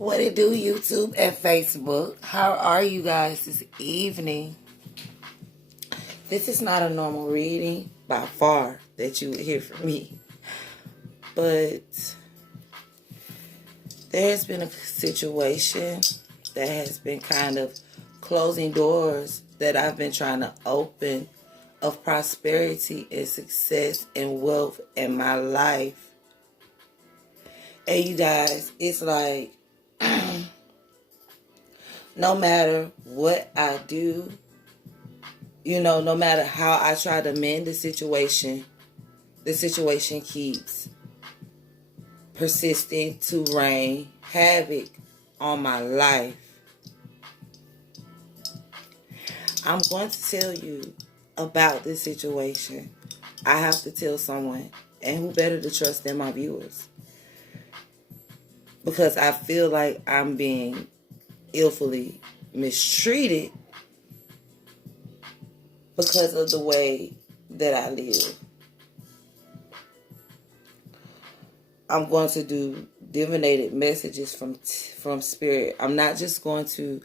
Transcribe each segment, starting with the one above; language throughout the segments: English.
What it do, YouTube and Facebook? How are you guys this evening? This is not a normal reading by far that you would hear from me. But there's been a situation that has been kind of closing doors that I've been trying to open of prosperity and success and wealth in my life. And you guys, it's like no matter what I do, no matter how I try to mend the situation keeps persisting to rain havoc on my life. I'm going to tell you about this situation. I have to tell someone, and who better to trust than my viewers? Because I feel like I'm being illfully mistreated because of the way that I live. I'm going to do divinated messages from spirit. I'm not just going to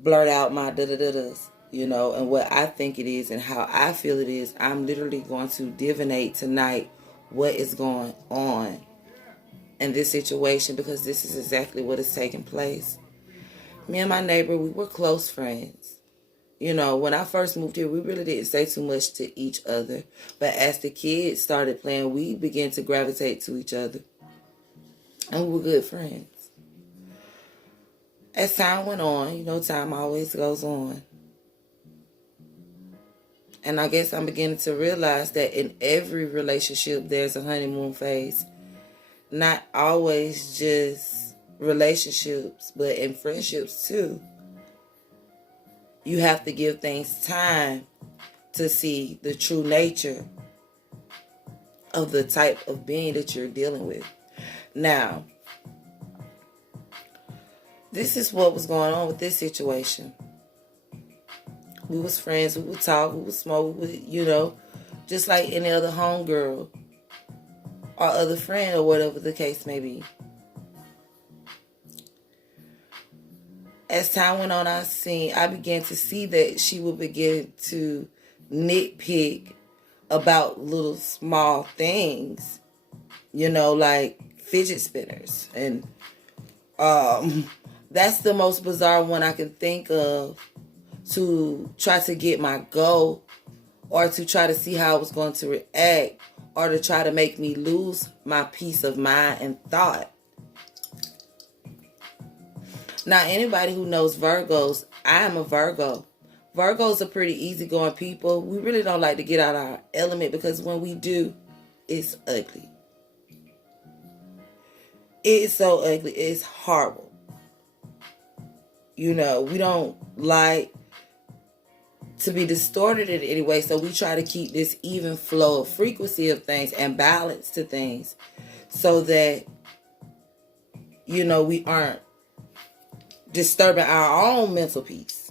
blurt out my da-da-da-das, and what I think it is and how I feel it is. I'm literally going to divinate tonight what is going on in this situation, because this is exactly what is taking place. Me and my neighbor, we were close friends. When I first moved here, we really didn't say too much to each other. But as the kids started playing, we began to gravitate to each other. And we were good friends. As time went on, time always goes on. And I guess I'm beginning to realize that in every relationship, there's a honeymoon phase. Not always just relationships, but in friendships too. You have to give things time to see the true nature of the type of being that you're dealing with. Now, this is what was going on with this situation. We was friends, we would talk, we would smoke, we would, just like any other homegirl or other friend or whatever the case may be. As time went on, I began to see that she would begin to nitpick about little small things, like fidget spinners. And that's the most bizarre one I can think of, to try to get my goal, or to try to see how I was going to react, or to try to make me lose my peace of mind and thought. Now, anybody who knows Virgos, I am a Virgo. Virgos are pretty easygoing people. We really don't like to get out of our element, because when we do, it's ugly. It's so ugly. It's horrible. We don't like to be distorted in any way, so we try to keep this even flow of frequency of things and balance to things, so that, we aren't disturbing our own mental peace.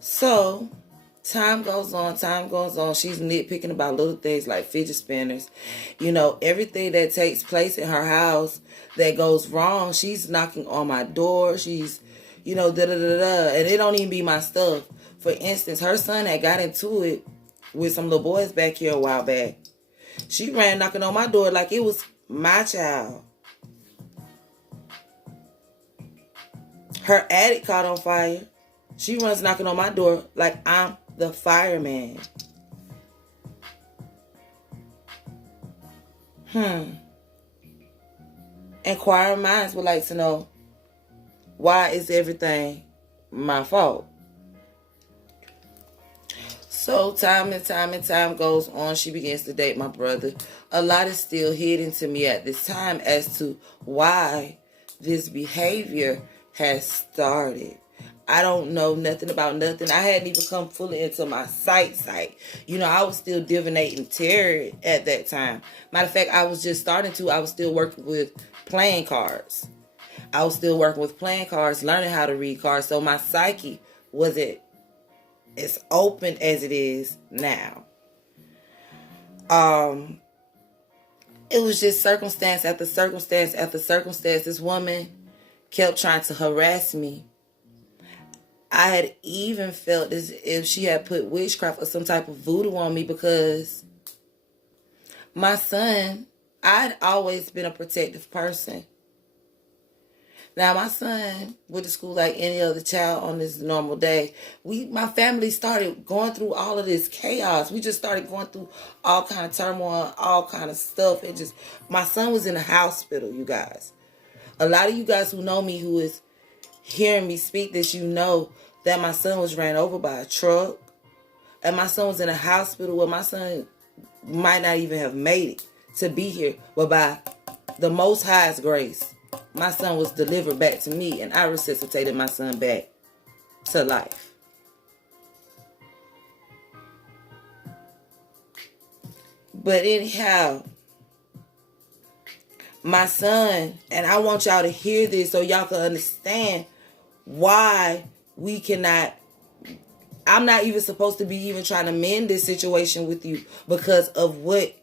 So, time goes on. She's nitpicking about little things like fidget spinners. Everything that takes place in her house that goes wrong, she's knocking on my door. She's, da-da-da-da. And it don't even be my stuff. For instance, her son had got into it with some little boys back here a while back. She ran knocking on my door like it was my child. Her attic caught on fire. She runs knocking on my door like I'm the fireman. Inquiring minds would like to know, why is everything my fault? So time goes on. She begins to date my brother. A lot is still hidden to me at this time as to why this behavior has started. I don't know nothing about nothing. I hadn't even come fully into my sight. I was still divinating tarot at that time. Matter of fact, I was just starting to. I was still working with playing cards. Learning how to read cards. So my psyche wasn't as open as it is now. it was just circumstance after circumstance after circumstance. This woman kept trying to harass me. I had even felt as if she had put witchcraft or some type of voodoo on me, because my son, I'd always been a protective person. Now, my son went to school like any other child on this normal day. My family started going through all of this chaos. We just started going through all kind of turmoil, all kind of stuff. My son was in the hospital, you guys. A lot of you guys who know me, who is hearing me speak this, you know that my son was ran over by a truck. And my son was in a hospital where my son might not even have made it to be here. But by the Most High's grace, my son was delivered back to me, and I resuscitated my son back to life. But anyhow, my son, and I want y'all to hear this so y'all can understand why we cannot. I'm not even supposed to be even trying to mend this situation with you because of what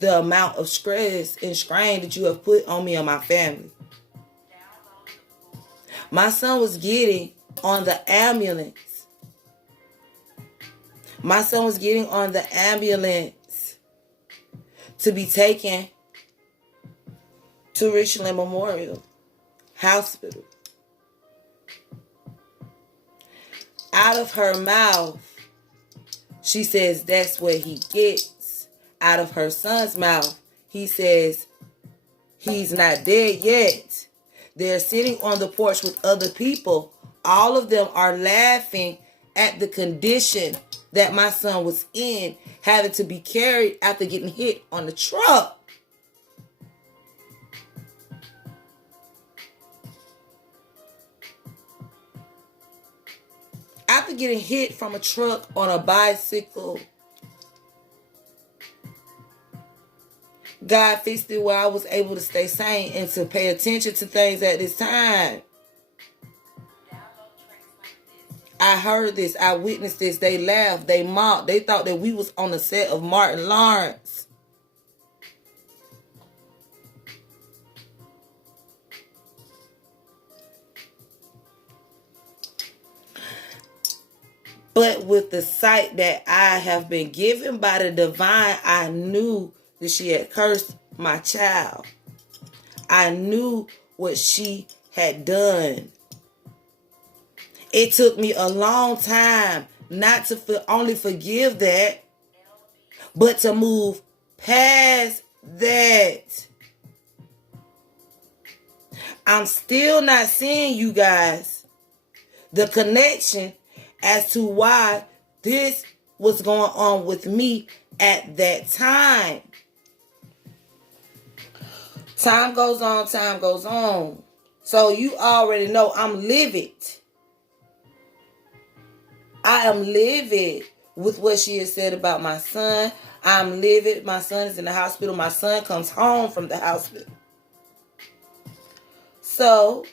the amount of stress and strain that you have put on me and my family. My son was getting on the ambulance. My son was getting on the ambulance to be taken to Richland Memorial Hospital. Out of her mouth, she says that's what he gets. Out of her son's mouth, he says he's not dead yet. They're sitting on the porch with other people. All of them are laughing at the condition that my son was in, having to be carried after getting hit on the truck. After getting hit from a truck on a bicycle, God fixed it where I was able to stay sane and to pay attention to things at this time. I heard this. I witnessed this. They laughed. They mocked. They thought that we was on the set of Martin Lawrence. But with the sight that I have been given by the divine, I knew that she had cursed my child. I knew what she had done. It took me a long time not to only forgive that, but to move past that. I'm still not seeing, you guys, the connection as to why this was going on with me at that time. Time goes on, time goes on. So you already know I'm livid. I am livid with what she has said about my son. I'm livid. My son is in the hospital. My son comes home from the hospital. So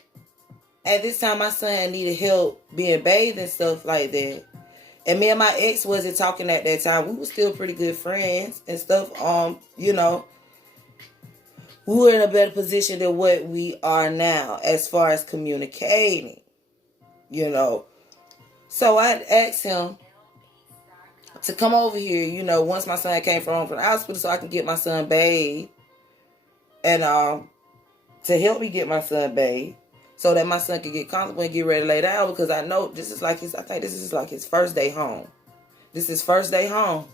at this time, my son needed help being bathed and stuff like that. And me and my ex wasn't talking at that time. We were still pretty good friends and stuff. We were in a better position than what we are now as far as communicating, So I asked him to come over here, once my son came home from the hospital, so I can get my son bathed. And to help me get my son bathed, so that my son could get comfortable and get ready to lay down, because I know this is like his first day home. This is first day home.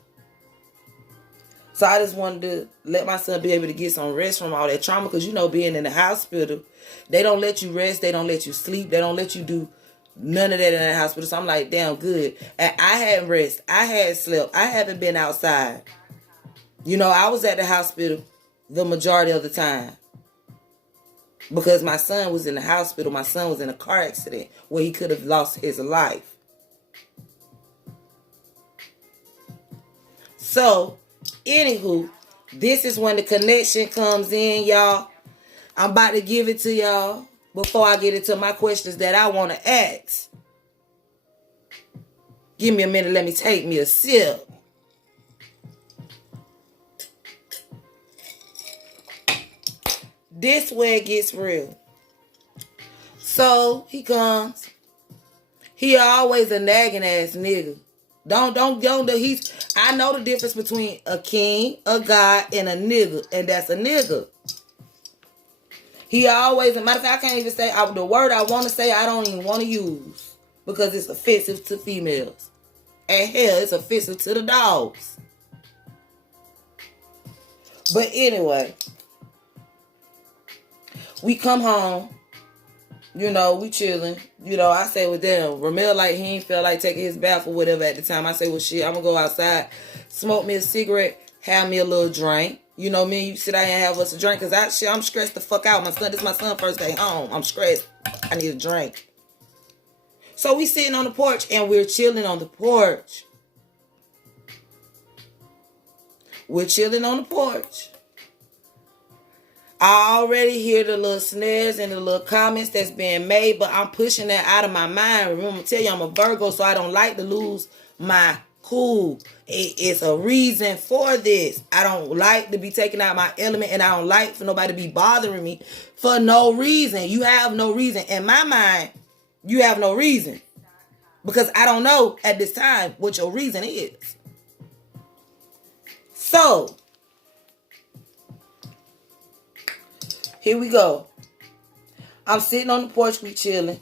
So I just wanted to let my son be able to get some rest from all that trauma, because being in the hospital, they don't let you rest, they don't let you sleep, they don't let you do none of that in the hospital. So I'm like, damn good. And I hadn't rest, I had slept, I haven't been outside. I was at the hospital the majority of the time. Because my son was in the hospital. My son was in a car accident where he could have lost his life. So, anywho, this is when the connection comes in, y'all. I'm about to give it to y'all before I get into my questions that I want to ask. Give me a minute. Let me take me a sip. This where it gets real. So he comes. He always a nagging ass nigga. Don't. I know the difference between a king, a god, and a nigga, and that's a nigga. He always, matter of fact, I can't even say the word I want to say. I don't even want to use because it's offensive to females, and hell, it's offensive to the dogs. But anyway, we come home. You know, we chilling. You know, I say with them, Ramel like he ain't feel like taking his bath or whatever at the time. I say, well, shit, I'm going to go outside, smoke me a cigarette, have me a little drink. You know, me and you sit out and have us a drink because I'm stressed the fuck out. This is my son's first day home. I'm stressed. I need a drink. So we sitting on the porch and we're chilling on the porch. We're chilling on the porch. I already hear the little snares and the little comments that's being made, but I'm pushing that out of my mind. Remember, I tell you I'm a Virgo, so I don't like to lose my cool. It's a reason for this. I don't like to be taking out my element, and I don't like for nobody to be bothering me for no reason. You have no reason. In my mind, you have no reason. Because I don't know at this time what your reason is. So, here we go. I'm sitting on the porch, we chilling.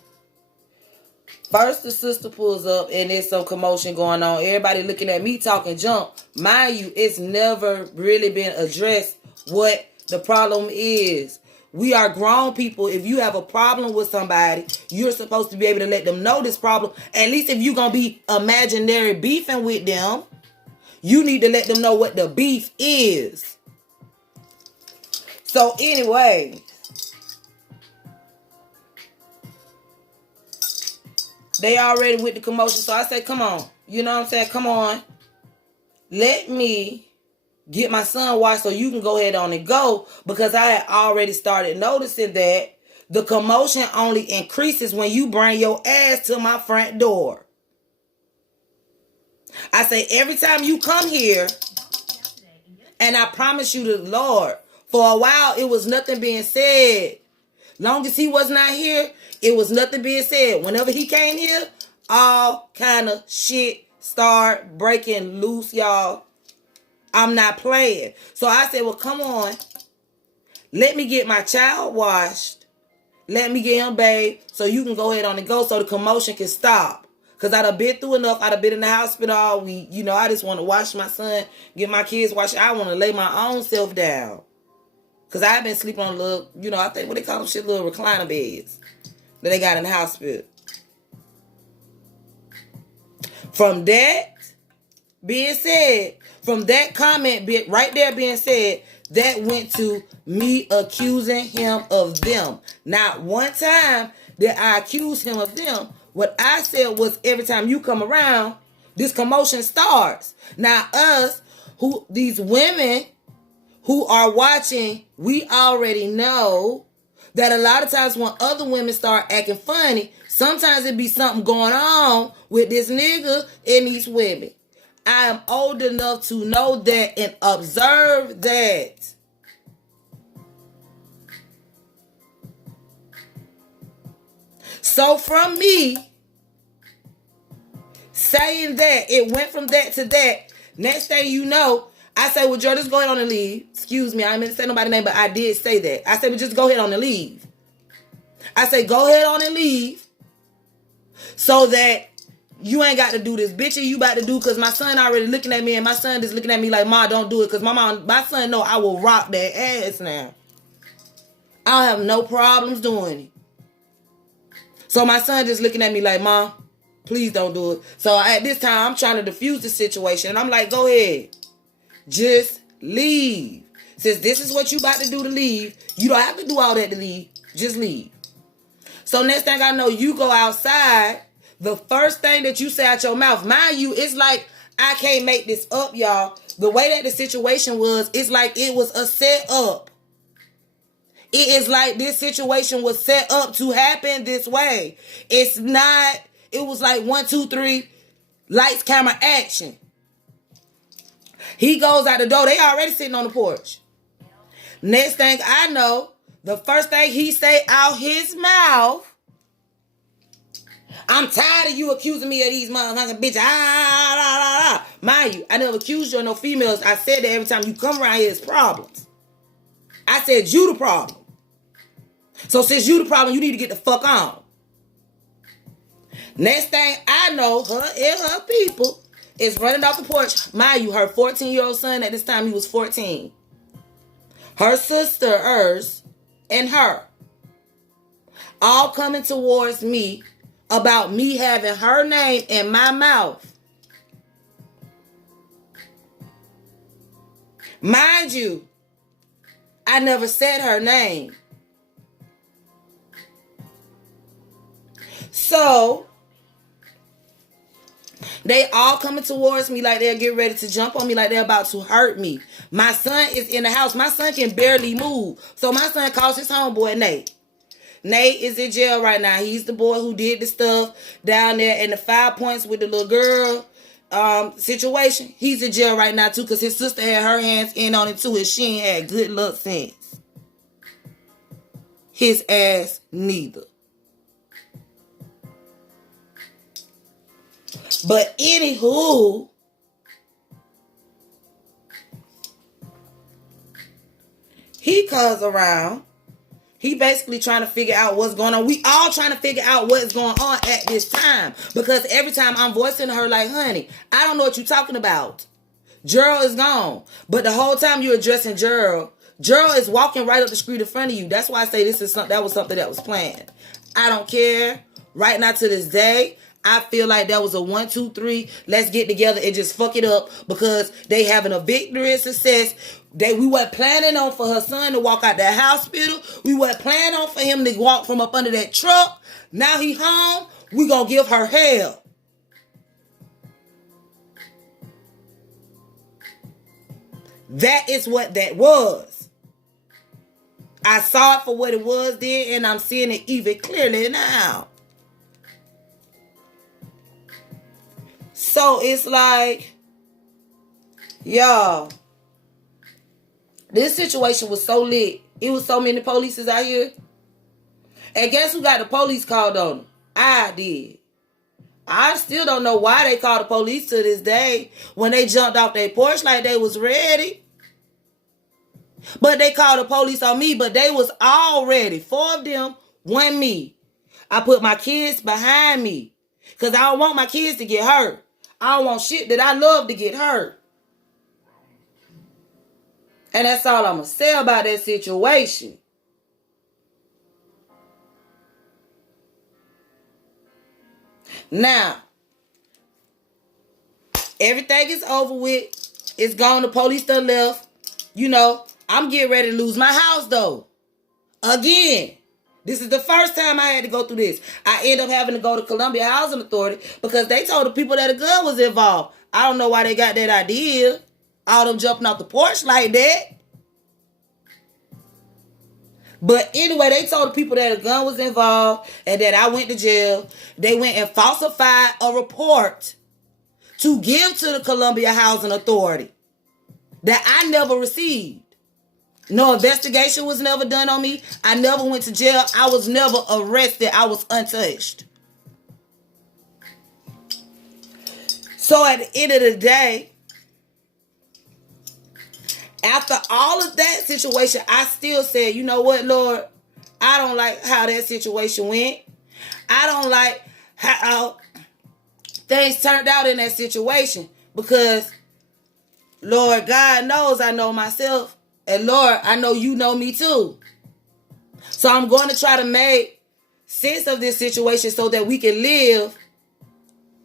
First, the sister pulls up and there's some commotion going on. Everybody looking at me talking junk. Mind you, it's never really been addressed what the problem is. We are grown people. If you have a problem with somebody, you're supposed to be able to let them know this problem. At least if you're going to be imaginary beefing with them, you need to let them know what the beef is. So anyway, they already with the commotion. So I said, come on. You know what I'm saying? Come on. Let me get my son washed so you can go ahead on and go. Because I had already started noticing that the commotion only increases when you bring your ass to my front door. I say, every time you come here, and I promise you the Lord, for a while it was nothing being said. Long as he was not here, it was nothing being said. Whenever he came here, all kind of shit start breaking loose, y'all. I'm not playing. So I said, well, come on. Let me get my child washed. Let me get him bathed so you can go ahead on and go so the commotion can stop. Because I done been through enough. I done been in the hospital all week. You know, I just want to wash my son, get my kids washed. I want to lay my own self down. Because I've been sleeping on little, you know, I think what they call them shit, little recliner beds that they got in the hospital. From that being said, from that comment bit right there being said, that went to me accusing him of them. Not one time did I accuse him of them. What I said was every time you come around, this commotion starts. Now us, these women who are watching, we already know that a lot of times when other women start acting funny, sometimes it be something going on with this nigga and these women. I am old enough to know that and observe that. So from me saying that, it went from that to that. Next thing you know, I say, well, Joe, just go ahead on and leave. Excuse me, I didn't mean to say nobody's name, but I did say that. I said, well, just go ahead on and leave. I say, go ahead on and leave so that you ain't got to do this bitching you about to do, because my son already looking at me, and my son is looking at me like, Ma, don't do it, because my son know I will rock that ass now. I don't have no problems doing it. So my son just looking at me like, Ma, please don't do it. So at this time, I'm trying to diffuse the situation, and I'm like, go ahead. Just leave. Since this is what you about to do to leave, you don't have to do all that to leave. Just leave. So next thing I know, you go outside. The first thing that you say out your mouth, mind you, it's like, I can't make this up, y'all. The way that the situation was, it's like it was a setup. It is like this situation was set up to happen this way. It's not, it was like 1, 2, 3, lights, camera, action. He goes out the door. They already sitting on the porch. Next thing I know, the first thing he say out his mouth, I'm tired of you accusing me of these motherfucking bitches. Mind you, I never accused you of no females. I said that every time you come around here, it's problems. I said you the problem. So since you the problem, you need to get the fuck on. Next thing I know, her and her people is running off the porch. Mind you, her 14-year-old son, at this time he was 14. Her sisters and her all coming towards me about me having her name in my mouth. Mind you, I never said her name. So they all coming towards me like they're getting ready to jump on me, like they're about to hurt me. My son is in the house. My son can barely move. So my son calls his homeboy Nate. Nate is in jail right now. He's the boy who did the stuff down there in the 5 points with the little girl situation. He's in jail right now too because his sister had her hands in on it too and she ain't had good luck since. His ass neither. But anywho, he comes around. He basically trying to figure out what's going on. We all trying to figure out what's going on at this time. Because every time I'm voicing to her like, honey, I don't know what you're talking about. Gerald is gone. But the whole time you're addressing Gerald, Gerald is walking right up the street in front of you. That's why I say this is something that was planned. I don't care. Right now to this day, I feel like that was a 1, 2, 3. Let's get together and just fuck it up because they having a victory and success. We weren't planning on for her son to walk out that hospital. We weren't planning on for him to walk from up under that truck. Now he home. We gonna give her hell. That is what that was. I saw it for what it was then, and I'm seeing it even clearly now. So it's like, y'all, this situation was so lit. It was so many polices out here. And guess who got the police called on them? I did. I still don't know why they called the police to this day when they jumped off their porch like they was ready. But they called the police on me, but they was all ready. 4 of them, 1 me. I put my kids behind me because I don't want my kids to get hurt. I don't want shit that I love to get hurt. And that's all I'm going to say about that situation. Now, everything is over with. It's gone. The police done left. You know, I'm getting ready to lose my house, though. Again. This is the first time I had to go through this. I ended up having to go to Columbia Housing Authority because they told the people that a gun was involved. I don't know why they got that idea. All them jumping off the porch like that. But anyway, they told the people that a gun was involved and that I went to jail. They went and falsified a report to give to the Columbia Housing Authority that I never received. No investigation was never done on me. I never went to jail. I was never arrested. I was untouched. So at the end of the day, after all of that situation, I still said, you know what, Lord? I don't like how that situation went. I don't like how things turned out in that situation because, Lord, God knows I know myself. And Lord, I know you know me too. So I'm going to try to make sense of this situation so that we can live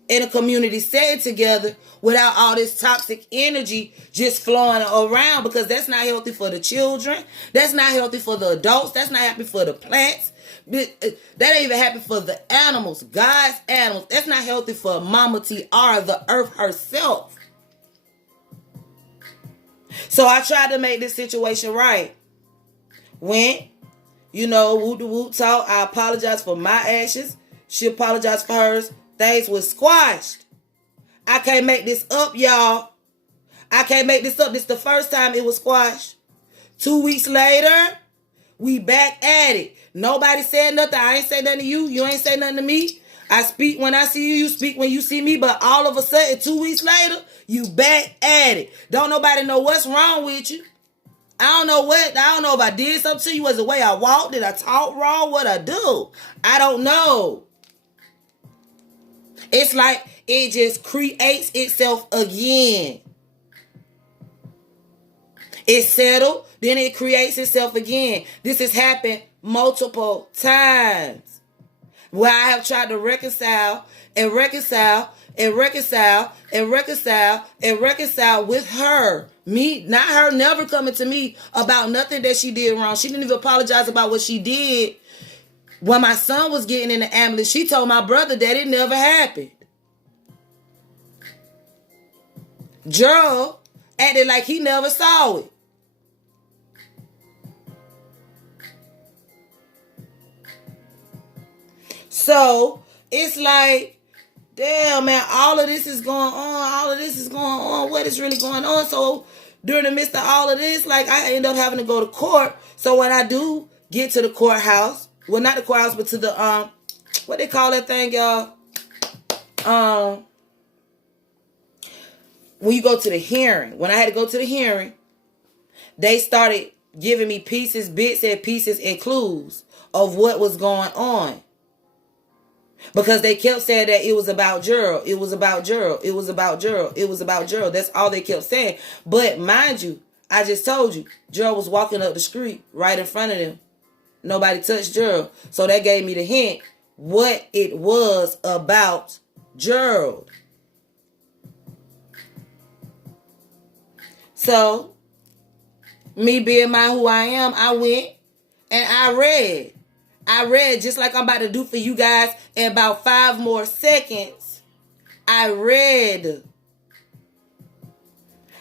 in a community setting together without all this toxic energy just flowing around because that's not healthy for the children. That's not healthy for the adults. That's not happy for the plants. That ain't even happy for the animals, God's animals. That's not healthy for Mama T.R., the earth herself. So I tried to make this situation right. Went, whoop the whoop talk. I apologize for my actions. She apologized for hers. Things was squashed. I can't make this up, y'all. I can't make this up. This is the first time it was squashed. 2 weeks later, We back at it. Nobody said nothing. I ain't say nothing to you. You ain't say nothing to me. I speak when I see you. You speak when you see me. But all of a sudden, 2 weeks later, you back at it. Don't nobody know what's wrong with you. I don't know if I did something to you. Was the way I walked? Did I talk wrong? What I do? I don't know. It's like it just creates itself again. It's settled, then it creates itself again. This has happened multiple times. Where I have tried to reconcile with her. Me, not her never coming to me about nothing that she did wrong. She didn't even apologize about what she did. When my son was getting in the ambulance, she told my brother that it never happened. Gerald acted like he never saw it. So, it's like, damn, man, all of this is going on. What is really going on? So, during the midst of all of this, like, I end up having to go to court. So, when I do get to the courthouse, well, not the courthouse, but to the, what they call that thing, y'all? When you go to the hearing. When I had to go to the hearing, they started giving me bits and pieces and clues of what was going on. Because they kept saying that it was about Gerald. It was about Gerald. It was about Gerald. It was about Gerald. That's all they kept saying. But mind you, I just told you, Gerald was walking up the street right in front of them. Nobody touched Gerald. So that gave me the hint what it was about Gerald. So, me being who I am, I went and I read. Just like I'm about to do for you guys in about 5 more seconds. I read.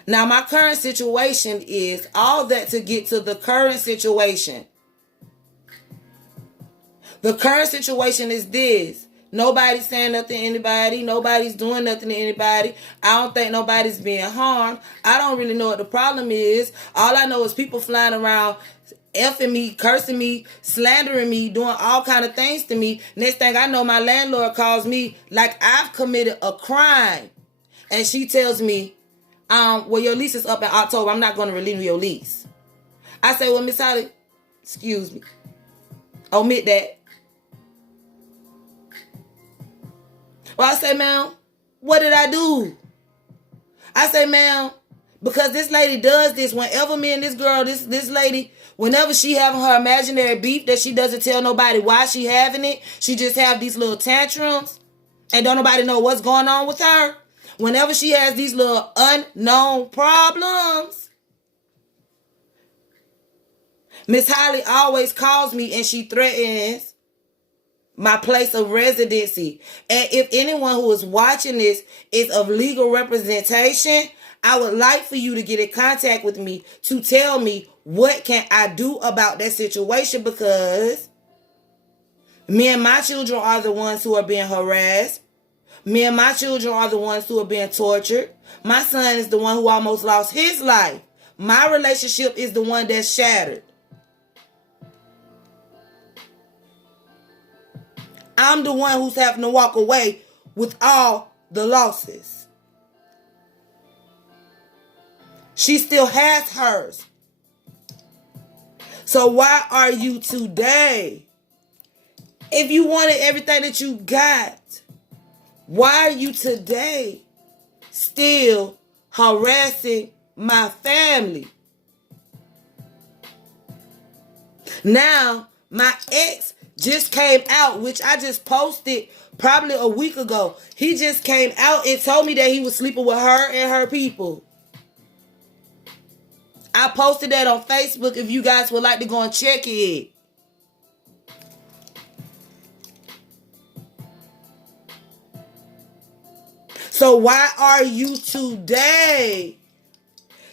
Now, my current situation is all that to get to the current situation. The current situation is this. Nobody's saying nothing to anybody. Nobody's doing nothing to anybody. I don't think nobody's being harmed. I don't really know what the problem is. All I know is people flying around effing me, cursing me, slandering me, doing all kind of things to me. Next thing I know, my landlord calls me like I've committed a crime. And she tells me, well, your lease is up in October. I'm not going to renew your lease. I say, well, Miss Holly, excuse me. Omit that. Well, I say, ma'am, what did I do? I say, ma'am, because this lady does this whenever me and this girl, this lady, whenever she having her imaginary beef that she doesn't tell nobody why she having it, she just have these little tantrums and don't nobody know what's going on with her. Whenever she has these little unknown problems, Miss Holly always calls me and she threatens my place of residency. And if anyone who is watching this is of legal representation, I would like for you to get in contact with me to tell me what can I do about that situation, because me and my children are the ones who are being harassed. Me and my children are the ones who are being tortured. My son is the one who almost lost his life. My relationship is the one that's shattered. I'm the one who's having to walk away with all the losses. She still has hers. So why are you today? If you wanted everything that you got, why are you today still harassing my family? Now, my ex just came out, which I just posted probably a week ago. He just came out and told me that he was sleeping with her and her people. I posted that on Facebook if you guys would like to go and check it. So why are you today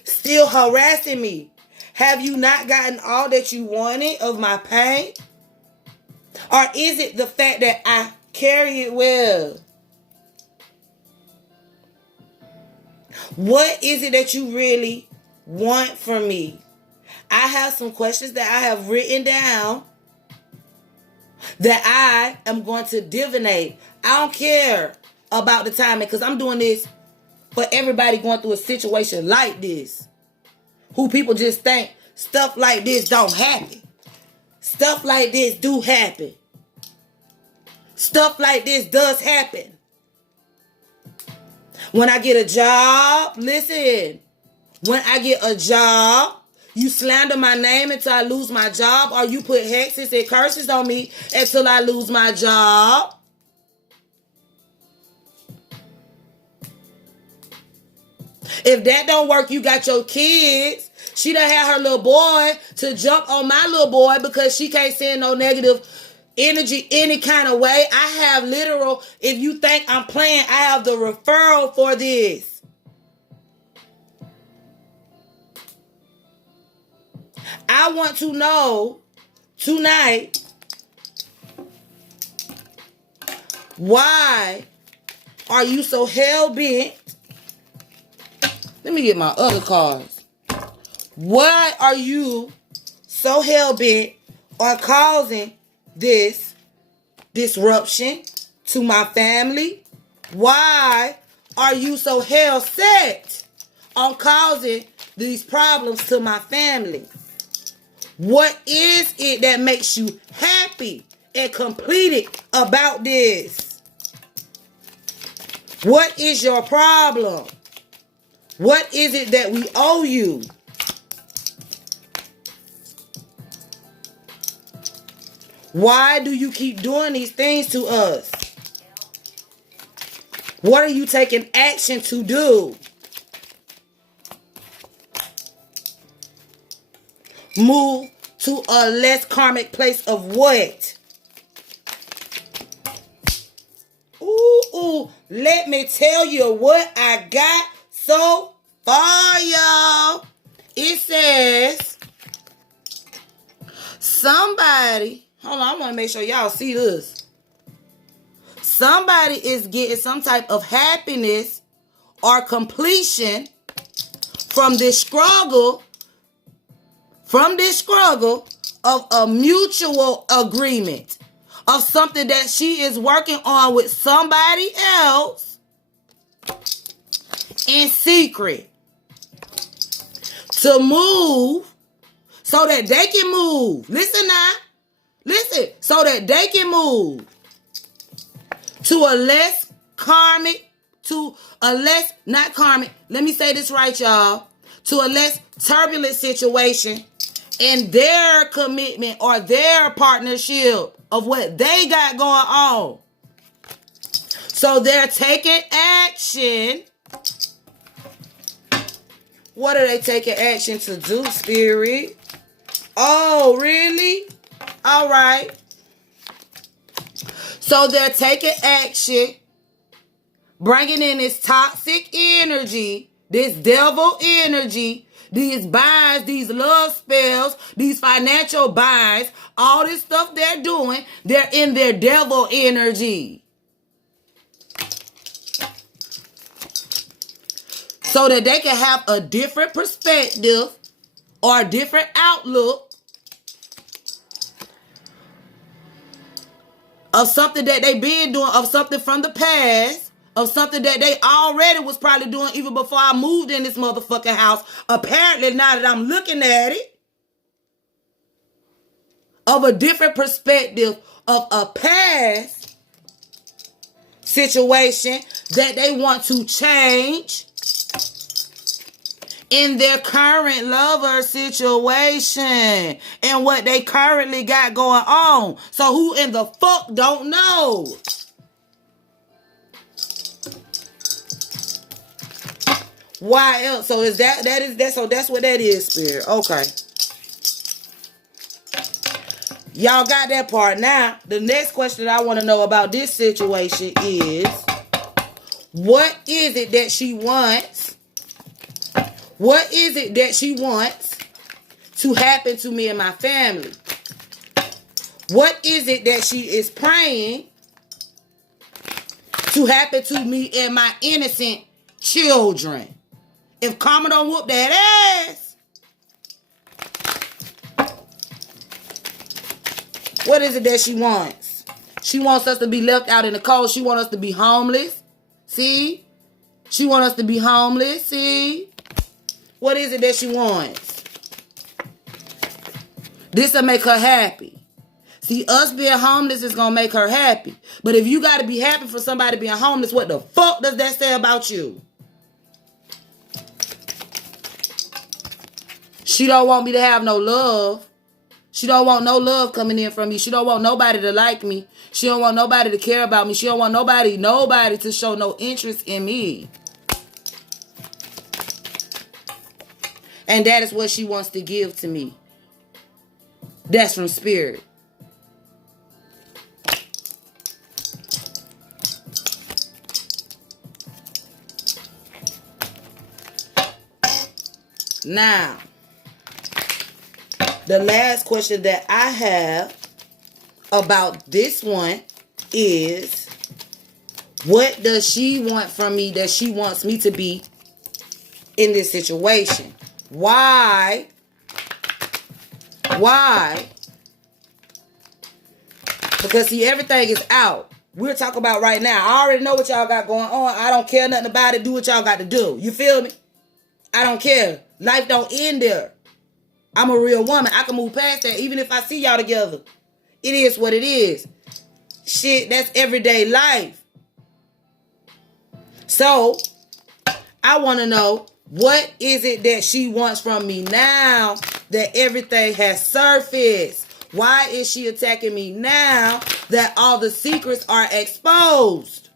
still harassing me? Have you not gotten all that you wanted of my pain? Or is it the fact that I carry it well? What is it that you really want from me? I have some questions that I have written down that I am going to divinate. I don't care about the timing because I'm doing this for everybody going through a situation like this. Who people just think stuff like this don't happen. Stuff like this do happen. Stuff like this does happen. When I get a job, listen. When I get a job, you slander my name until I lose my job, or you put hexes and curses on me until I lose my job. If that don't work, you got your kids. She done had her little boy to jump on my little boy because she can't send no negative energy any kind of way. I have literal, if you think I'm playing, I have the referral for this. I want to know tonight, why are you so hell-bent? Let me get my other cards. Why are you so hell-bent on causing this disruption to my family? Why are you so hell-set on causing these problems to my family? What is it that makes you happy and completed about this? What is your problem? What is it that we owe you? Why do you keep doing these things to us? What are you taking action to do? Move to a less karmic place of what? Ooh, let me tell you what I got so far, y'all. It says, somebody, hold on, I want to make sure y'all see this. Somebody is getting some type of happiness or completion from this struggle of a mutual agreement of something that she is working on with somebody else in secret to move so that they can move. Listen now. Listen. So that they can move to a less karmic, not karmic. Let me say this right, y'all. To a less turbulent situation in their commitment or their partnership of what they got going on. So they're taking action. What are they taking action to do, Spirit? Oh, really? All right. So they're taking action, bringing in this toxic energy, this devil energy, these binds, these love spells, these financial binds, all this stuff they're doing, they're in their devil energy. So that they can have a different perspective or a different outlook of something that they've been doing, of something from the past, of something that they already was probably doing even before I moved in this motherfucking house. Apparently, now that I'm looking at it, of a different perspective of a past situation that they want to change in their current lover situation and what they currently got going on. So who in the fuck don't know? Why else? So is that so that's what that is, Spirit. Okay. Y'all got that part. Now, the next question I want to know about this situation is, what is it that she wants? What is it that she wants to happen to me and my family? What is it that she is praying to happen to me and my innocent children? If karma don't whoop that ass, What is it that she wants? She wants us to be left out in the cold. She wants us to be homeless. See? She wants us to be homeless. See? What is it that she wants? This will make her happy. See, us being homeless is going to make her happy. But if you got to be happy for somebody being homeless, what the fuck does that say about you? She don't want me to have no love. She don't want no love coming in from me. She don't want nobody to like me. She don't want nobody to care about me. She don't want nobody to show no interest in me. And that is what she wants to give to me. That's from spirit. Now, the last question that I have about this one is, what does she want from me that she wants me to be in this situation? Why? Why? Because see, everything is out. We're talking about right now. I already know what y'all got going on. I don't care nothing about it. Do what y'all got to do. You feel me? I don't care. Life don't end there. I'm a real woman. I can move past that even if I see y'all together. It is what it is. Shit, that's everyday life. So, I want to know, what is it that she wants from me now that everything has surfaced? Why is she attacking me now that all the secrets are exposed?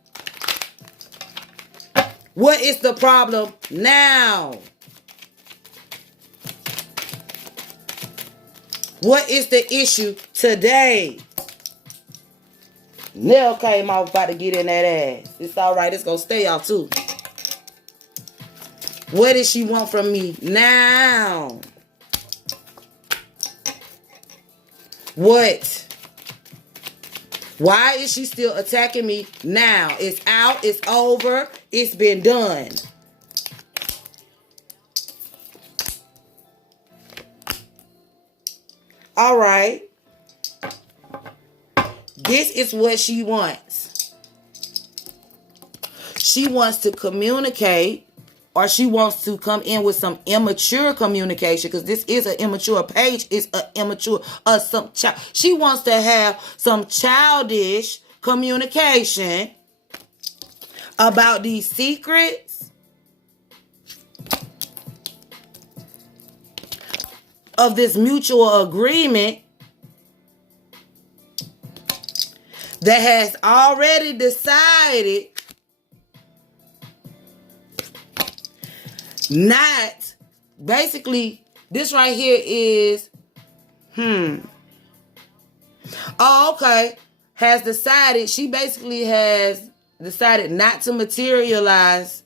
What is the problem now? What is the issue today? Nail came off about to get in that ass. It's all right. It's going to stay off too. What does she want from me now? What? Why is she still attacking me now? It's out. It's over. It's been done. All right. This is what she wants. She wants to communicate, or she wants to come in with some immature communication, because this is an immature page. It's an immature, she wants to have some childish communication about these secrets of this mutual agreement that has already decided not, basically, this right here is, oh, okay, has decided, she basically has decided not to materialize,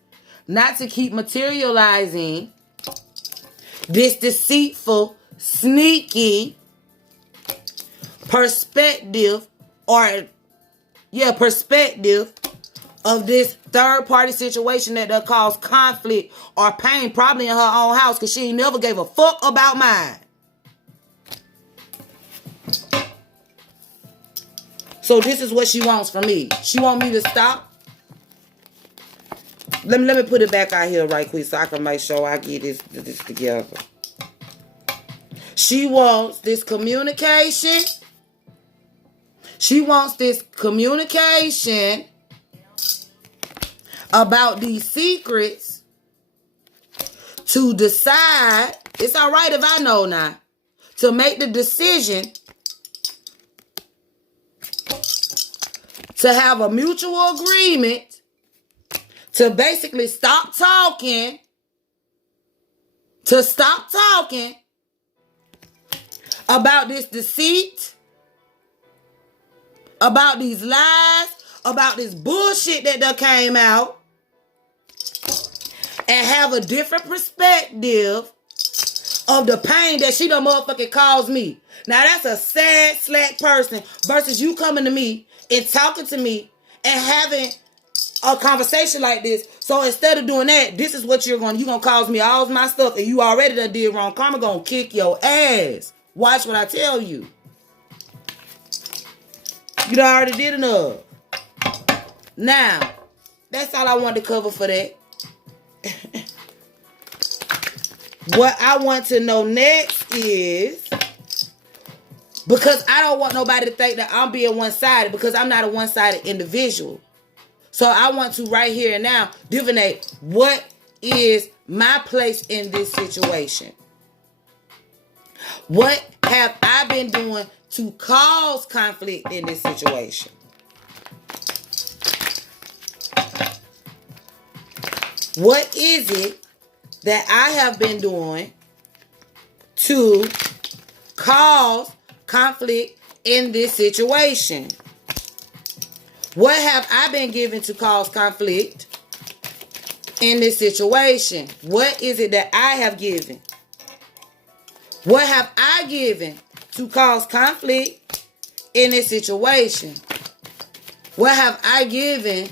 not to keep materializing this deceitful, sneaky perspective, perspective of this third-party situation that cause conflict or pain, probably in her own house, because she ain't never gave a fuck about mine. So this is what she wants from me. She want me to stop. Let me put it back out here right quick so I can make sure I get this together. She wants this communication. She wants this communication about these secrets to decide. It's all right if I know now. To make the decision to have a mutual agreement to basically stop talking, about this deceit, about these lies, about this bullshit that came out, and have a different perspective of the pain that she done motherfucking caused me. Now that's a sad, slack person versus you coming to me and talking to me and having a conversation like this. So instead of doing that, this is what you're going to cause me all my stuff, and you already done did wrong. Karma going to kick your ass. Watch what I tell you. You done already did enough. Now, that's all I wanted to cover for that. What I want to know next is, because I don't want nobody to think that I'm being one-sided, because I'm not a one-sided individual. So I want to right here and now divinate what is my place in this situation. What have I been doing to cause conflict in this situation? What is it that I have been doing to cause conflict in this situation? What have I been given to cause conflict in this situation? What is it that I have given? What have I given to cause conflict in this situation? What have I given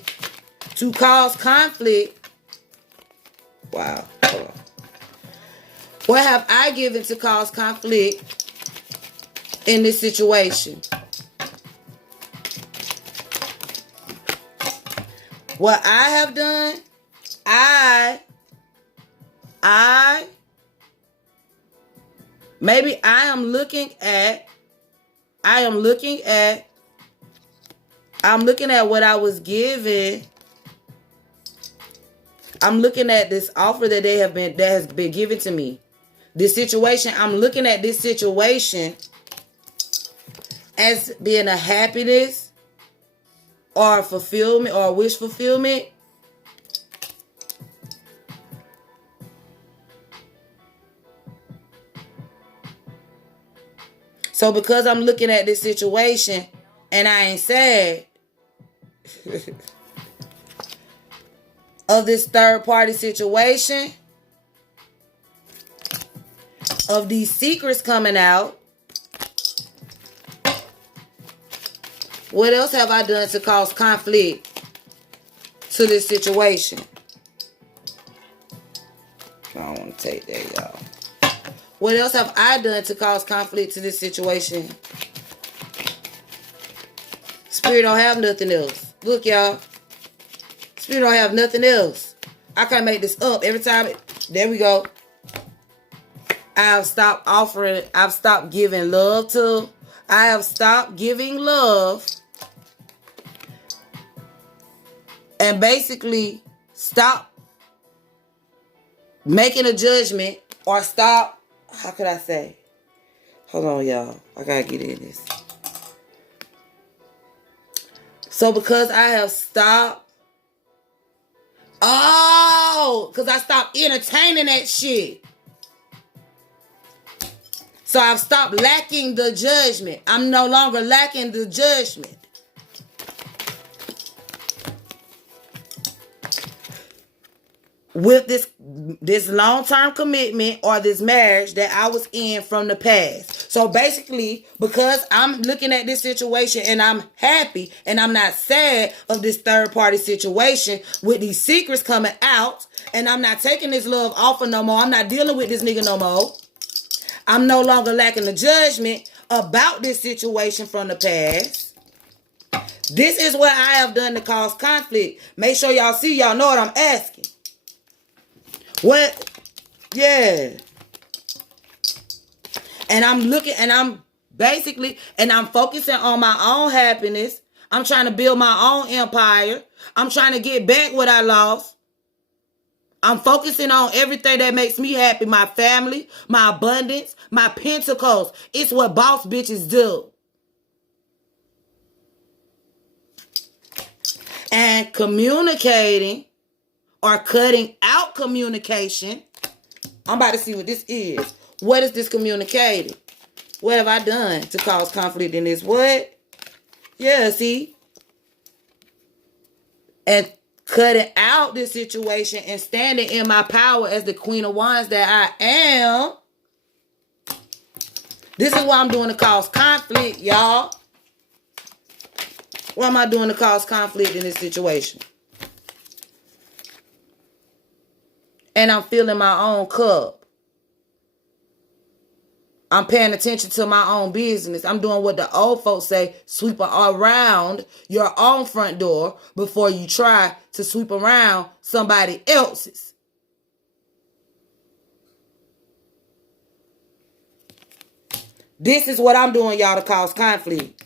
to cause conflict? Wow. Hold on. What have I given to cause conflict in this situation? What I have done, maybe I am looking at what I was given. I'm looking at this offer that has been given to me. This situation, I'm looking at this situation as being a happiness or fulfillment or wish fulfillment. So because I'm looking at this situation and I ain't sad of this third party situation, of these secrets coming out, what else have I done to cause conflict to this situation? I don't want to take that, y'all. What else have I done to cause conflict to this situation? Spirit don't have nothing else. Look, y'all. Spirit don't have nothing else. I can't make this up. Every time, there we go. I've stopped giving love to. I have stopped giving love. And basically stop making a judgment or stop. How could I say? Hold on, y'all. I gotta get in this. So because I have stopped. Oh, because I stopped entertaining that shit. So I've stopped lacking the judgment. I'm no longer lacking the judgment. With this long-term commitment or this marriage that I was in from the past. So basically, because I'm looking at this situation and I'm happy and I'm not sad of this third-party situation with these secrets coming out, and I'm not taking this love offer no more. I'm not dealing with this nigga no more. I'm no longer lacking the judgment about this situation from the past. This is what I have done to cause conflict. Make sure y'all see, y'all know what I'm asking. What? Yeah. And I'm looking, and I'm focusing on my own happiness. I'm trying to build my own empire. I'm trying to get back what I lost. I'm focusing on everything that makes me happy. My family, my abundance, my pentacles. It's what boss bitches do. And communicating or cutting out communication. I'm about to see what this is. What is this communicating? What have I done to cause conflict in this? What? Yeah, see? And cutting out this situation and standing in my power as the Queen of Wands that I am. This is what I'm doing to cause conflict, y'all. What am I doing to cause conflict in this situation? And I'm filling my own cup. I'm paying attention to my own business. I'm doing what the old folks say, sweep around your own front door before you try to sweep around somebody else's. This is what I'm doing, y'all, to cause conflict.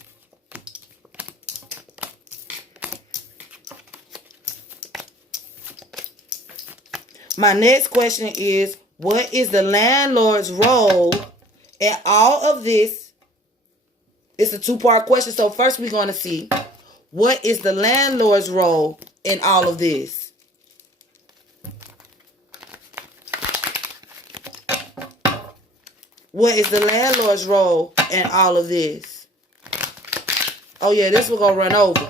My next question is, what is the landlord's role in all of this? It's a two-part question. So first we're going to see, what is the landlord's role in all of this? What is the landlord's role in all of this? Oh yeah, this we're going to run over.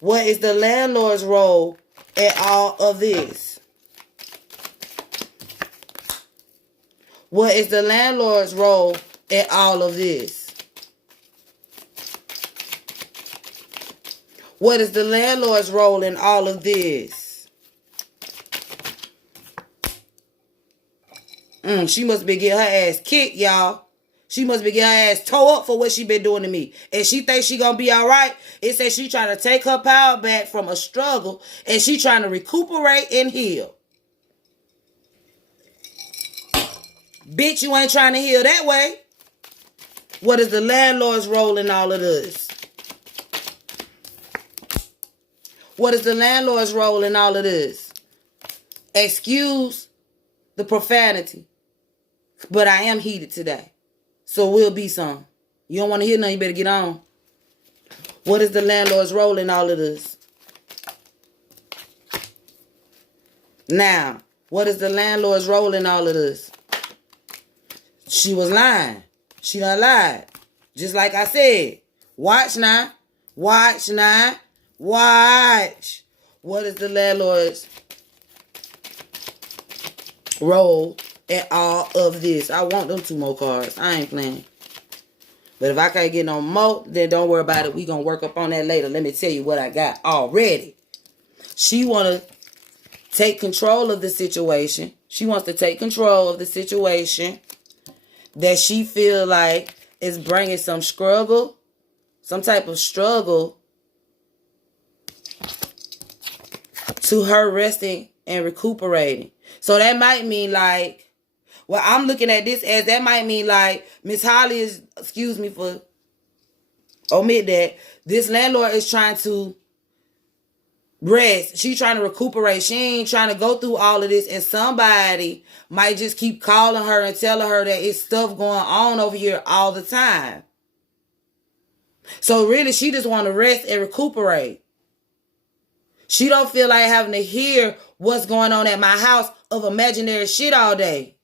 What is the landlord's role in all of this? What is the landlord's role in all of this? What is the landlord's role in all of this? She must be getting her ass kicked, y'all. She must be getting her ass tore up for what she been doing to me. And she thinks she gonna be all right. It says she trying to take her power back from a struggle. And she trying to recuperate and heal. Bitch, you ain't trying to heal that way. What is the landlord's role in all of this? What is the landlord's role in all of this? Excuse the profanity, but I am heated today. So will be some. You don't want to hear nothing, you better get on. What is the landlord's role in all of this? Now, what is the landlord's role in all of this? She was lying. She done lied. Just like I said. Watch now. Watch now. Watch. What is the landlord's role in all of this? I want them 2 more cards. I ain't playing. But if I can't get no more, then don't worry about it. We gonna work up on that later. Let me tell you what I got already. She want to take control of the situation. She wants to take control of the situation that she feel like is bringing some struggle, some type of struggle to her resting and recuperating. So that might mean like, well, I'm looking at this as that might mean like Miss Holly is, excuse me for omit that, this landlord is trying to rest. She trying to recuperate. She ain't trying to go through all of this. And somebody might just keep calling her and telling her that it's stuff going on over here all the time. So really, she just want to rest and recuperate. She don't feel like having to hear what's going on at my house of imaginary shit all day.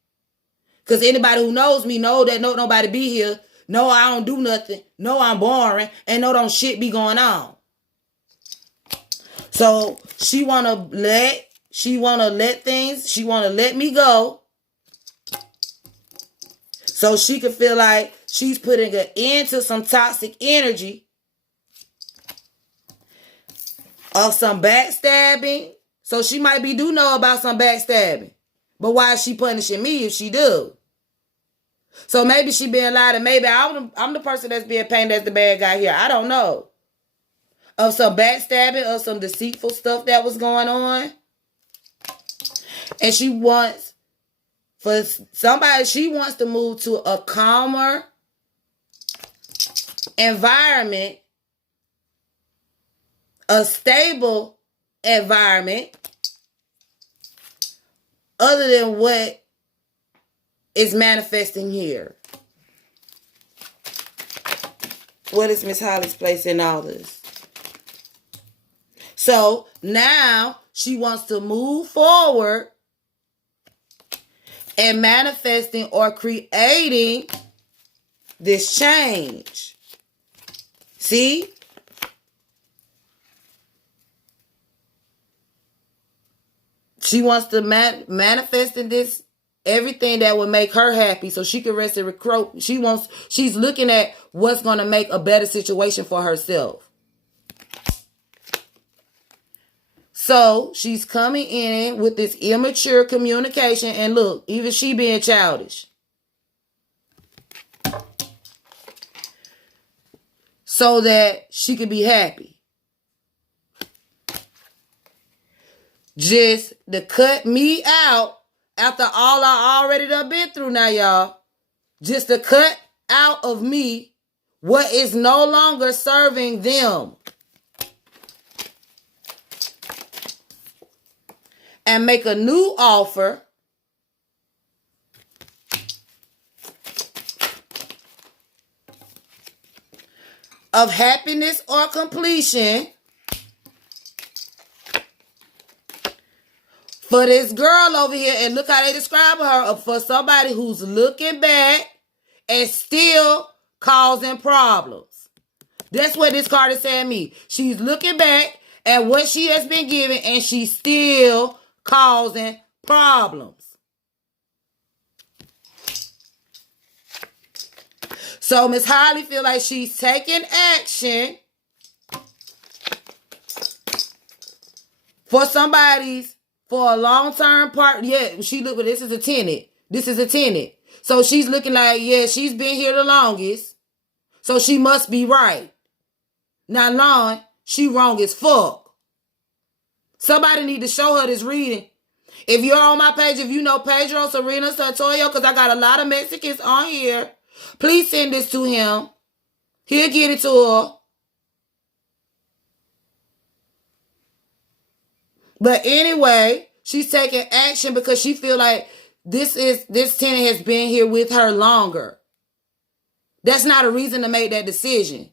Because anybody who knows me know that nobody be here. No, I don't do nothing. No, I'm boring. And no, don't shit be going on. So she want to let me go so she can feel like she's putting an end to some toxic energy of some backstabbing. So she might do know about some backstabbing. But why is she punishing me if she do? So maybe she being lied and maybe I'm the person that's being painted as the bad guy here. I don't know. Of some backstabbing, of some deceitful stuff that was going on. And she wants to move to a calmer environment, a stable environment, other than what is manifesting here. What is Miss Holly's place in all this? So now she wants to move forward and manifesting or creating this change. See? She wants to manifest in this everything that would make her happy so she can rest and recruit. She's looking at what's going to make a better situation for herself. So she's coming in with this immature communication, and look, even she being childish. so that she could be happy. Just to cut me out after all I already done been through now, y'all. Just to cut out of me what is no longer serving them. And make a new offer of happiness or completion for this girl over here. And look how they describe her, for somebody who's looking back and still causing problems. That's what this card is saying me. She's looking back at what she has been given and she's still causing problems. So Miss Holly feel like she's taking action for a long-term part. Yeah, she look, but this is a tenant. This is a tenant. So she's looking like, yeah, she's been here the longest. So she must be right. Now, Lon, she wrong as fuck. Somebody need to show her this reading. If you're on my page, if you know Pedro, Serena, Santoyo, because I got a lot of Mexicans on here, please send this to him. He'll get it to her. But anyway, she's taking action because she feel like this tenant has been here with her longer. That's not a reason to make that decision.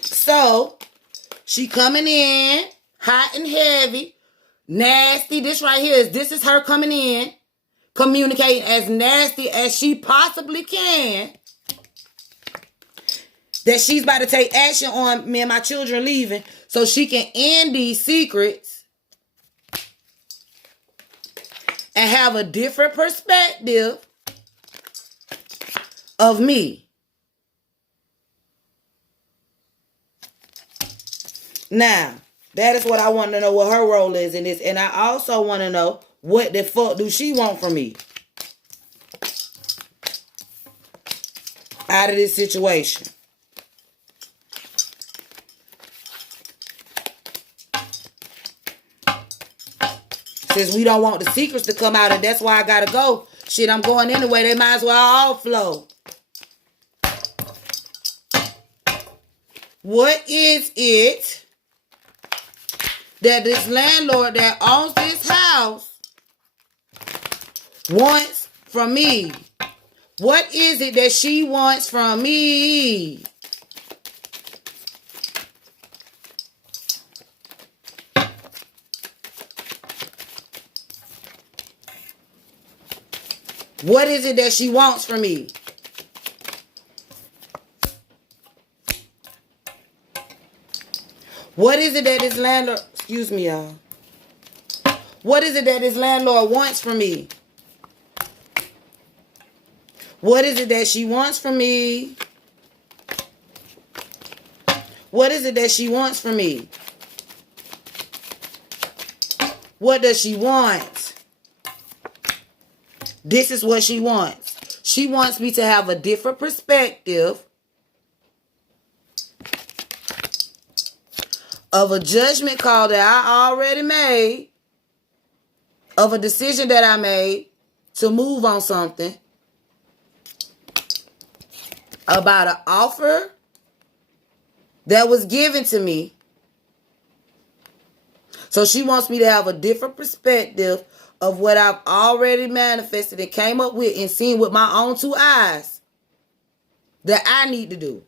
So, she coming in hot and heavy, nasty. This is her coming in, communicating as nasty as she possibly can. That she's about to take action on me and my children leaving so she can end these secrets and have a different perspective of me. Now, that is what I want to know, what her role is in this. And I also want to know, what the fuck do she want from me out of this situation? Since we don't want the secrets to come out and that's why I gotta go. Shit, I'm going anyway. They might as well all flow. What is it that this landlord that owns this house wants from me? What is it that she wants from me? What is it that she wants from me? What is it that this landlord... Excuse me, y'all. What is it that this landlord wants from me? What is it that she wants from me? What is it that she wants from me? What does she want? This is what she wants. She wants me to have a different perspective of a judgment call that I already made, of a decision that I made to move on something, about an offer that was given to me. So she wants me to have a different perspective of what I've already manifested and came up with and seen with my own two eyes that I need to do.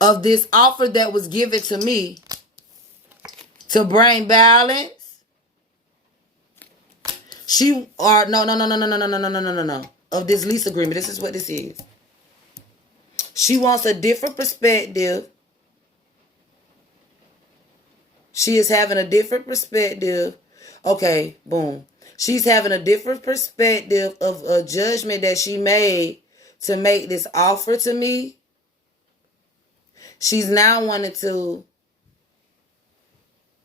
Of this offer that was given to me to bring balance. No. Of this lease agreement. This is what this is. She wants a different perspective. She is having a different perspective. Okay, boom. She's having a different perspective of a judgment that she made to make this offer to me. She's now wanting to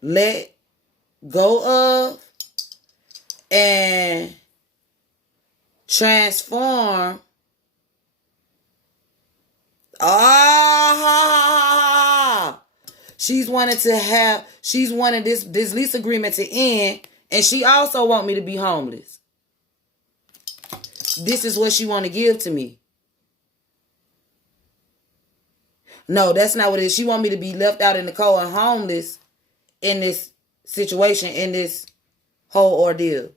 let go of, and transform. She's wanted this lease agreement to end, and she also want me to be homeless. This is what she want to give to me. No, that's not what it is. She want me to be left out in the cold and homeless in this situation, in this whole ordeal.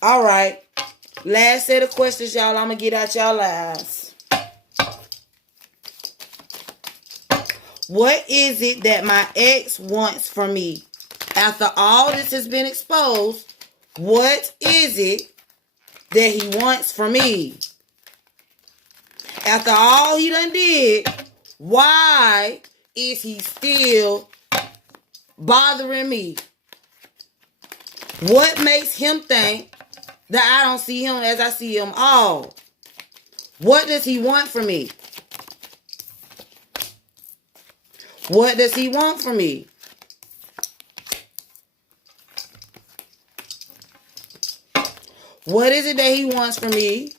All right. Last set of questions, y'all. I'm going to get out y'all lives. What is it that my ex wants from me? After all this has been exposed, what is it that he wants from me? After all he done did, why is he still bothering me? What makes him think that I don't see him as I see him all? What does he want from me? What does he want from me? What is it that he wants from me?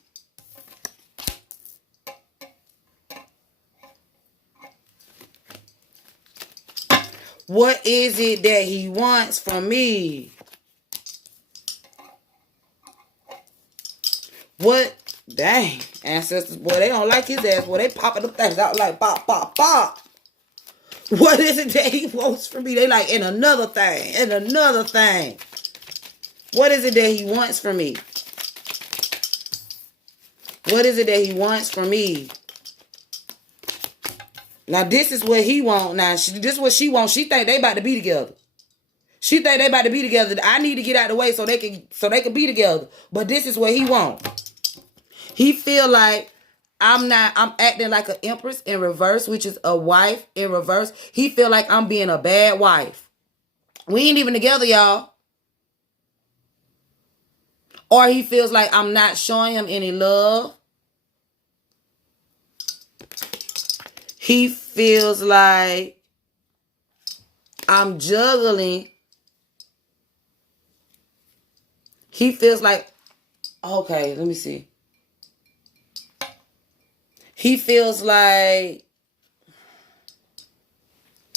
What is it that he wants from me? What? Dang. Ancestors, boy, they don't like his ass. Boy, they popping them things out like pop, pop, pop. What is it that he wants from me? They like, and another thing, and another thing. What is it that he wants from me? What is it that he wants from me? Now, this is what he want. Now, this is what she wants. She think they about to be together. She think they about to be together. I need to get out of the way so they can be together. But this is what he want. He feel like I'm acting like an empress in reverse, which is a wife in reverse. He feel like I'm being a bad wife. We ain't even together, y'all. Or he feels like I'm not showing him any love. He feels like I'm juggling. He feels like, okay, let me see. He feels like,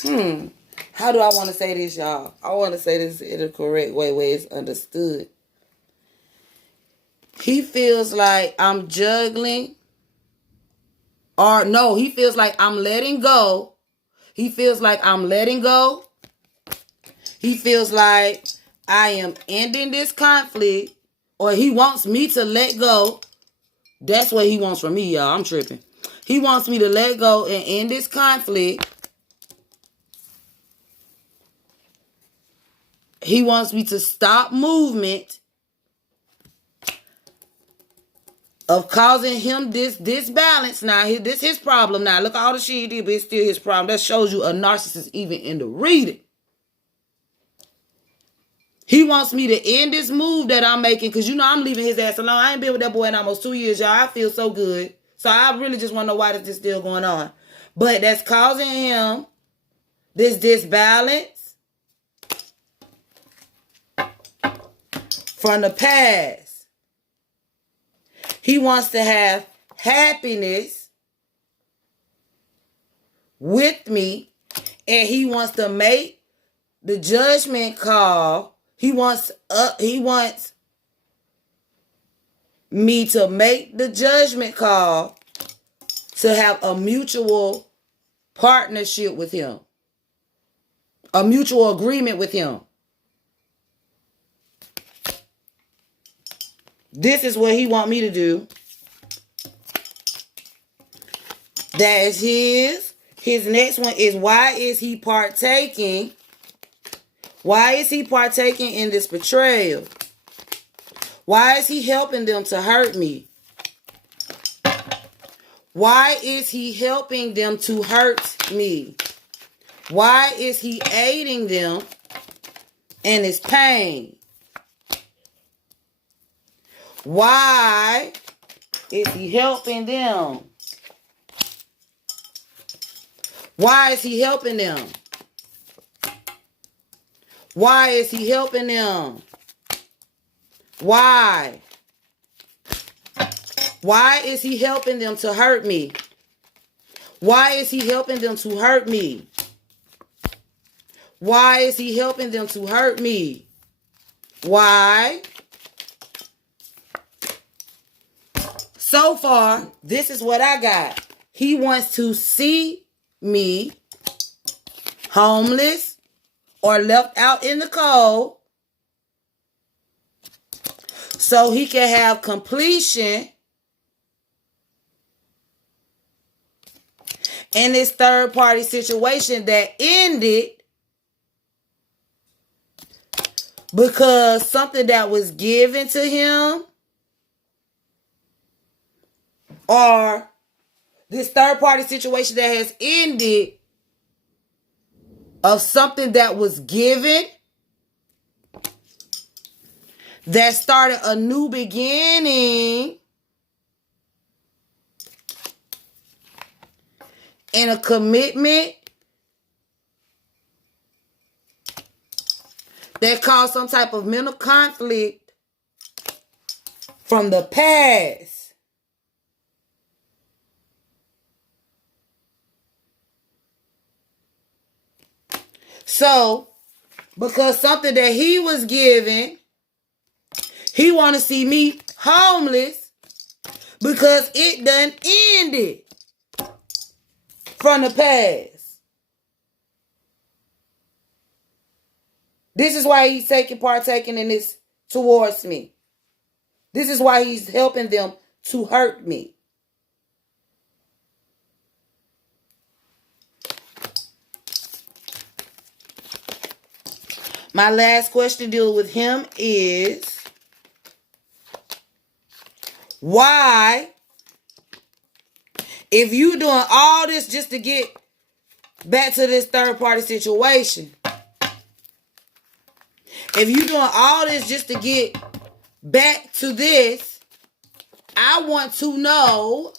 how do I want to say this, y'all? I want to say this in a correct way where it's understood. He feels like I'm juggling. Or no, he feels like I'm letting go. He feels like I'm letting go. He feels like I am ending this conflict. Or he wants me to let go. That's what he wants from me, y'all. I'm tripping. He wants me to let go and end this conflict. He wants me to stop movement of causing him this disbalance. Now, this his problem. Now, look at all the shit he did, but it's still his problem. That shows you a narcissist even in the reading. He wants me to end this move that I'm making because, you know, I'm leaving his ass alone. I ain't been with that boy in almost 2 years, y'all. I feel so good. So I really just want to know why this is still going on. But that's causing him this disbalance from the past. He wants to have happiness with me, and he wants to make the judgment call. He wants me to make the judgment call to have a mutual partnership with him. A mutual agreement with him. This is what he want me to do. That is his. His next one is, why is he partaking? Why is he partaking in this betrayal? Why is he helping them to hurt me? Why is he helping them to hurt me? Why is he aiding them in his pain? Why is he helping them? Why is he helping them? Why is he helping them? Why? Why is he helping them to hurt me? Why is he helping them to hurt me? Why is he helping them to hurt me? Why? So far, this is what I got. He wants to see me homeless or left out in the cold so he can have completion in this third-party situation that ended because something that was given to him, or this third-party situation that has ended of something that was given that started a new beginning and a commitment that caused some type of mental conflict from the past. So, because something that he was given, he want to see me homeless because it done ended from the past. This is why he's partaking in this towards me. This is why he's helping them to hurt me. My last question dealing with him is, why, if you doing all this just to get back to this third party situation, if you doing all this just to get back to this, I want to know,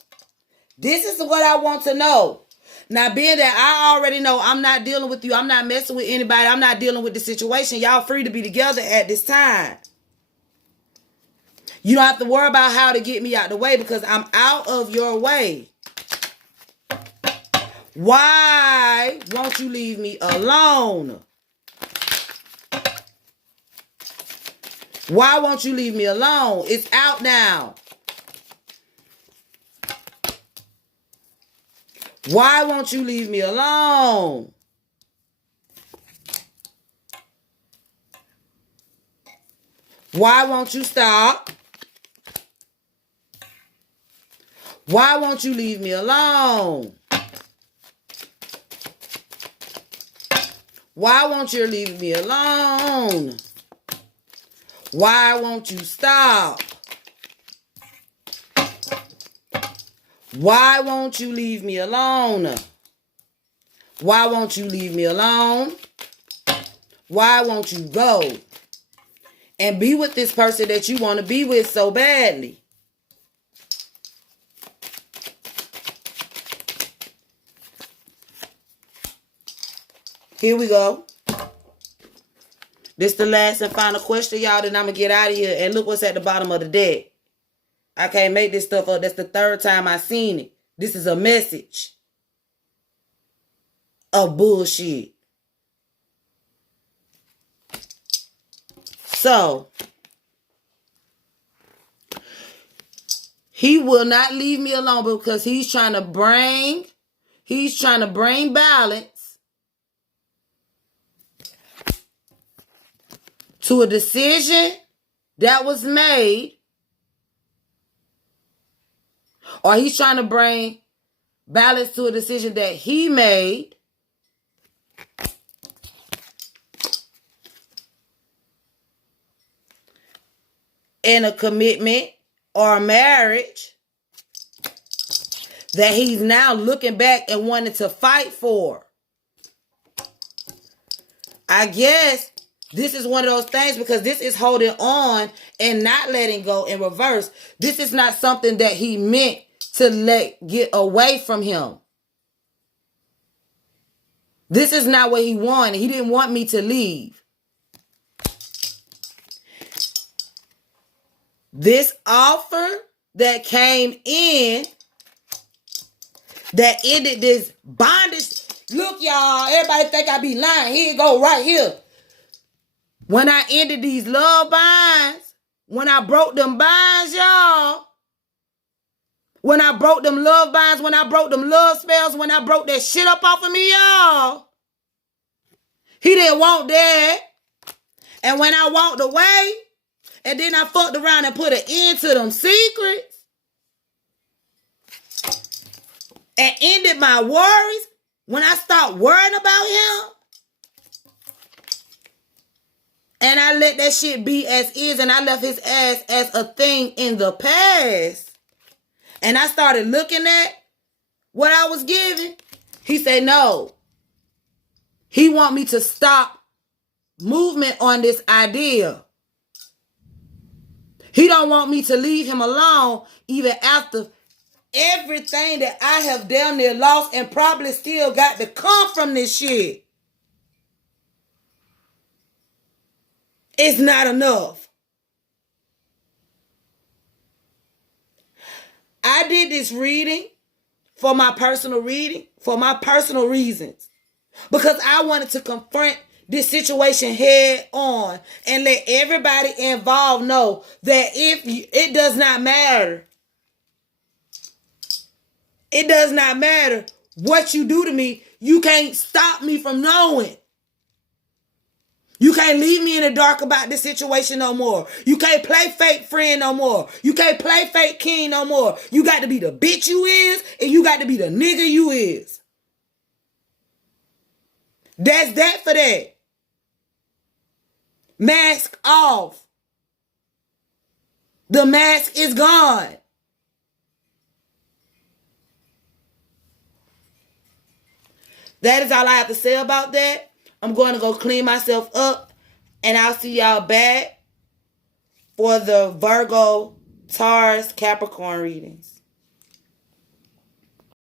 this is what I want to know. Now, being that I already know I'm not dealing with you, I'm not messing with anybody, I'm not dealing with the situation, y'all free to be together at this time. You don't have to worry about how to get me out the way because I'm out of your way. Why won't you leave me alone? Why won't you leave me alone? It's out now. Why won't you leave me alone? Why won't you stop? Why won't you leave me alone? Why won't you leave me alone? Why won't you stop? Why won't you leave me alone? Why won't you leave me alone? Why won't you go and be with this person that you want to be with so badly? Here we go. This is the last and final question, y'all. Then I'm going to get out of here. And look what's at the bottom of the deck. I can't make this stuff up. That's the third time I seen it. This is a message of bullshit. So, he will not leave me alone because he's trying to bring balance to a decision that was made, or he's trying to bring balance to a decision that he made, in a commitment or a marriage that he's now looking back and wanting to fight for. I guess this is one of those things because this is holding on and not letting go in reverse. This is not something that he meant to get away from him. This is not what he wanted. He didn't want me to leave. This offer that came in that ended this bondage. Look, y'all, everybody think I be lying. Here it go right here. When I ended these love binds, when I broke them binds, y'all, when I broke them love binds, when I broke them love spells, when I broke that shit up off of me, y'all, he didn't want that. And when I walked away, and then I fucked around and put an end to them secrets and ended my worries, when I stopped worrying about him, and I let that shit be as is, and I left his ass as a thing in the past, and I started looking at what I was given, he said no. He want me to stop movement on this idea. He don't want me to leave him alone even after everything that I have down there lost and probably still got to come from this shit. It's not enough. I did this reading for my personal reasons. Because I wanted to confront this situation head on and let everybody involved know that it does not matter. It does not matter what you do to me. You can't stop me from knowing. You can't leave me in the dark about this situation no more. You can't play fake friend no more. You can't play fake king no more. You got to be the bitch you is, and you got to be the nigga you is. That's that for that. Mask off. The mask is gone. That is all I have to say about that. I'm going to go clean myself up, and I'll see y'all back for the Virgo, Taurus, Capricorn readings.